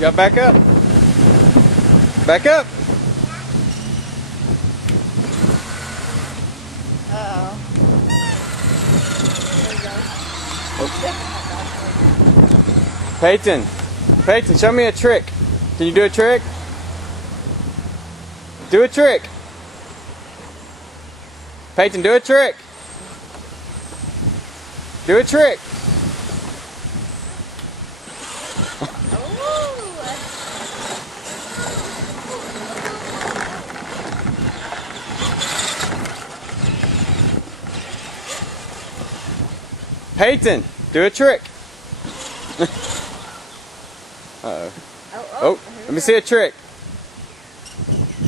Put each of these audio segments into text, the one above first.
Got back up. Back up. Uh-oh. There you go. Peyton. Peyton, show me a trick. Can you do a trick? Do a trick. Peyton, do a trick. Do a trick. Peyton, do a trick. Uh-oh. Oh, let me see a trick.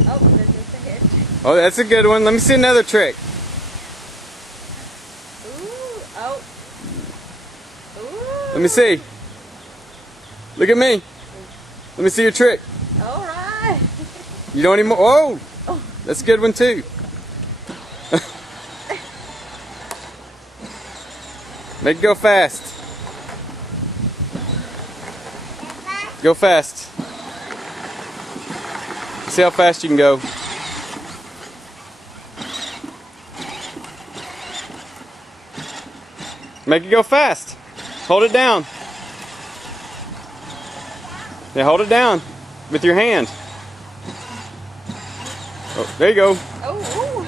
Oh, there's just a hit. Oh, that's a good one. Let me see another trick. Ooh, oh. Ooh. Let me see. Look at me. Let me see your trick. All right. You don't even. Oh, that's a good one too. Make it go fast. Go fast. See how fast you can go. Make it go fast. Hold it down. Yeah, hold it down with your hand. Oh, there you go. Oh, ooh.